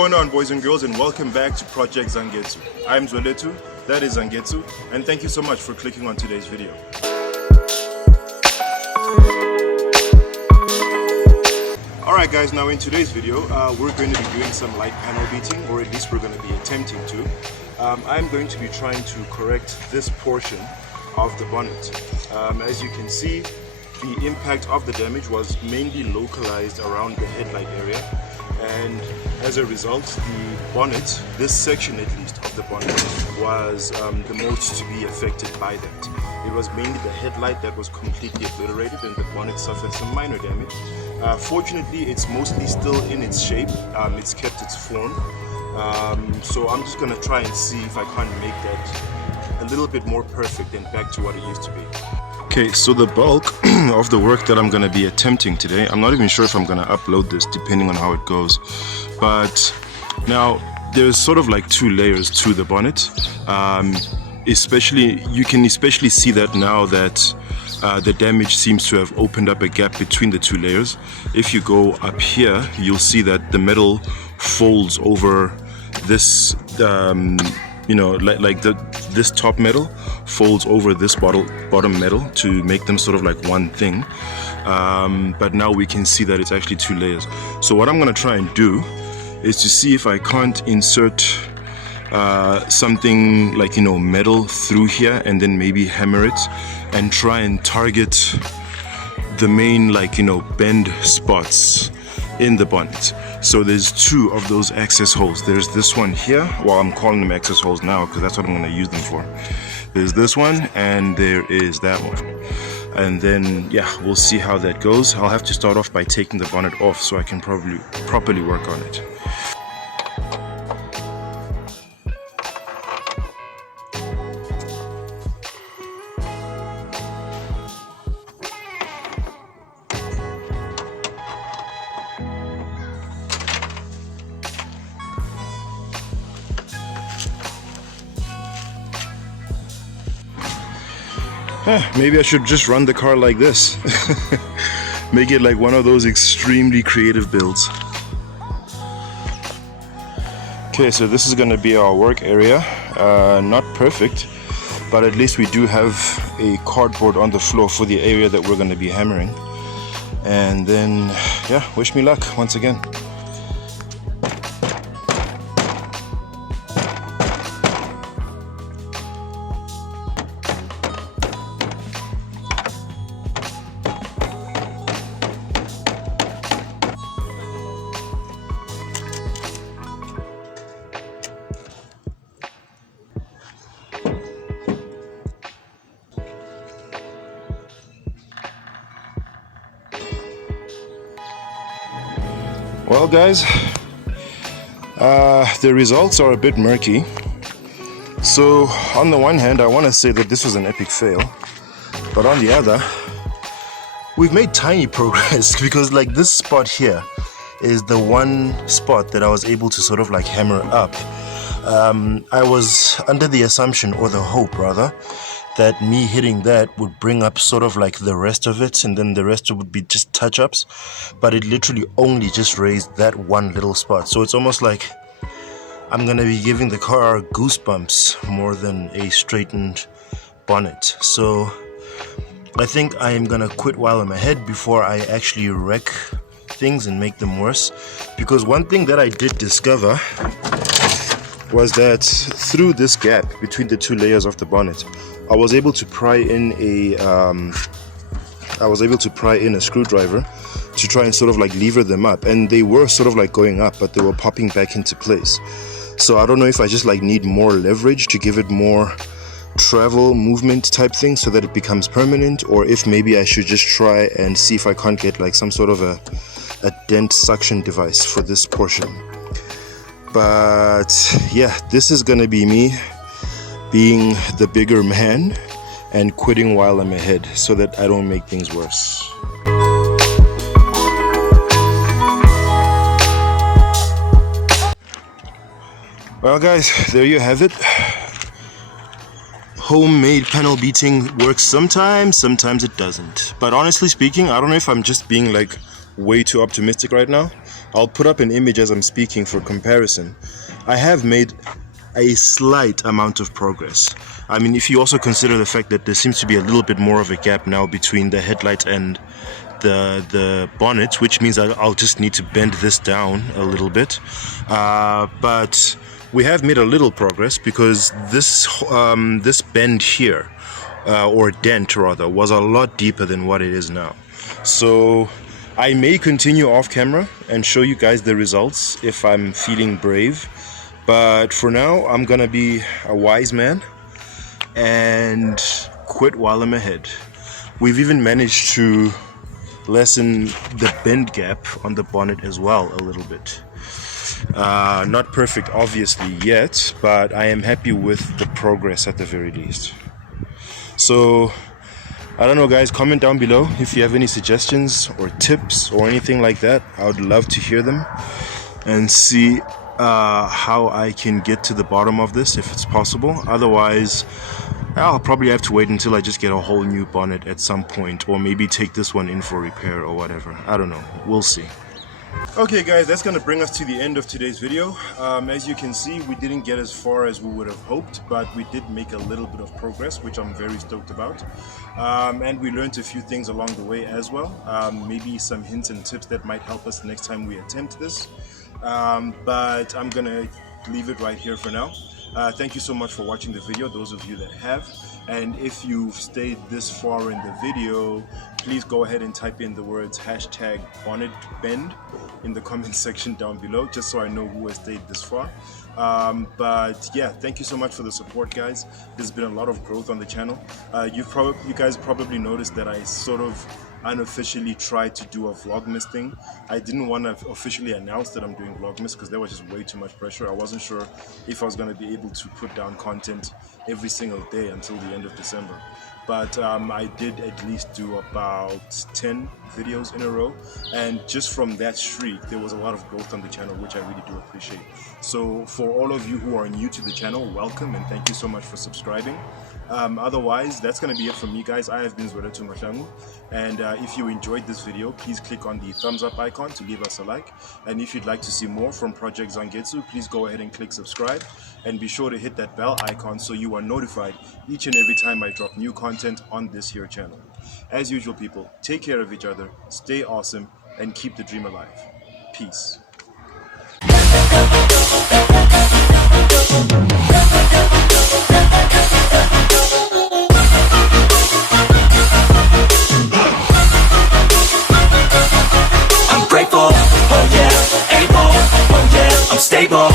going on, boys and girls, and welcome back to Project Zangetsu. I'm Bonnet, that is Zangetsu, and thank you so much for clicking on today's video. Alright guys, now in today's video, we're going to be doing some light panel beating, or at least we're going to be attempting to. I'm going to be trying to correct this portion of the bonnet. As you can see, the impact of the damage was mainly localized around the headlight area, and as a result, the bonnet, this section at least of the bonnet, was the most to be affected by that. It was mainly the headlight that was completely obliterated, and the bonnet suffered some minor damage. Fortunately, it's mostly still in its shape. It's kept its form. So I'm just going to try and see if I can't make that a little bit more perfect and back to what it used to be. Okay, so the bulk of the work that I'm going to be attempting today, I'm not even sure if I'm going to upload this depending on how it goes, but now there's sort of like two layers to the bonnet. You can especially see that now that the damage seems to have opened up a gap between the two layers. If you go up here, you'll see that the metal folds over this this top metal folds over this bottom metal to make them sort of like one thing, but now we can see that it's actually two layers. So what I'm going to try and do is to see if I can't insert something like metal through here and then maybe hammer it and try and target the main bend spots in the bonnet. So there's two of those access holes. There's this one here. Well, I'm calling them access holes now because that's what I'm going to use them for. There's this one and there is that one. And then yeah, we'll see how that goes. I'll have to start off by taking the bonnet off so I can probably properly work on it. Maybe I should just run the car like this. Make it like one of those extremely creative builds. Okay, so this is going to be our work area. Not perfect, but at least we do have a cardboard on the floor for the area that we're going to be hammering. And then, yeah, wish me luck once again. Well guys, the results are a bit murky. So on the one hand, I want to say that this was an epic fail, but on the other, we've made tiny progress because like this spot here is the one spot that I was able to sort of like hammer up. I was under the assumption, or the hope rather, that me hitting that would bring up sort of like the rest of it, and then the rest would be just touch-ups, but it literally only just raised that one little spot. So it's almost like I'm gonna be giving the car goosebumps more than a straightened bonnet. So I think I am gonna quit while I'm ahead before I actually wreck things and make them worse, because one thing that I did discover was that through this gap between the two layers of the bonnet, I was able to pry in a screwdriver to try and sort of like lever them up, and they were sort of like going up, but they were popping back into place. So I don't know if I just like need more leverage to give it more travel movement type thing so that it becomes permanent, or if maybe I should just try and see if I can't get like some sort of a dent suction device for this portion. But yeah, this is gonna be me being the bigger man and quitting while I'm ahead so that I don't make things worse. Well guys, there you have it. Homemade panel beating works sometimes, sometimes it doesn't. But honestly speaking, I don't know if I'm just being like way too optimistic right now, I'll put up an image as I'm speaking for comparison. I have made a slight amount of progress. I mean, if you also consider the fact that there seems to be a little bit more of a gap now between the headlight and the bonnet, which means I'll just need to bend this down a little bit. But we have made a little progress because this bend here, or dent rather, was a lot deeper than what it is now. So I may continue off camera and show you guys the results if I'm feeling brave. But for now, I'm gonna be a wise man and quit while I'm ahead. We've even managed to lessen the bend gap on the bonnet as well a little bit. Not perfect obviously yet, but I am happy with the progress at the very least. So I don't know guys, comment down below if you have any suggestions or tips or anything like that. I would love to hear them and see how I can get to the bottom of this if it's possible. Otherwise, I'll probably have to wait until I just get a whole new bonnet at some point, or maybe take this one in for repair or whatever. I don't know, we'll see. Okay guys, that's gonna bring us to the end of today's video. As you can see, we didn't get as far as we would have hoped, but we did make a little bit of progress, which I'm very stoked about. And we learned a few things along the way as well. Maybe some hints and tips that might help us next time we attempt this. But I'm gonna leave it right here for now. Thank you so much for watching the video, those of you that have. And if you've stayed this far in the video, please go ahead and type in the words #BonnetBend in the comment section down below, just so I know who has stayed this far. But yeah, thank you so much for the support, guys. There's been a lot of growth on the channel. You guys probably noticed that I sort of unofficially tried to do a Vlogmas thing. I didn't want to officially announce that I'm doing Vlogmas because there was just way too much pressure. I wasn't sure if I was going to be able to put down content every single day until the end of December. But I did at least do about 10 videos in a row, and just from that streak there was a lot of growth on the channel, which I really do appreciate. So for all of you who are new to the channel, welcome and thank you so much for subscribing. Otherwise, that's going to be it from me, guys. I have been Zangetsu Mashangu, and if you enjoyed this video, please click on the thumbs up icon to leave us a like. And if you'd like to see more from Project Zangetsu, please go ahead and click subscribe, and be sure to hit that bell icon so you are notified each and every time I drop new content on this here channel. As usual, people, take care of each other, stay awesome, and keep the dream alive. Peace. I'm grateful, oh yeah, able, oh yeah, I'm stable.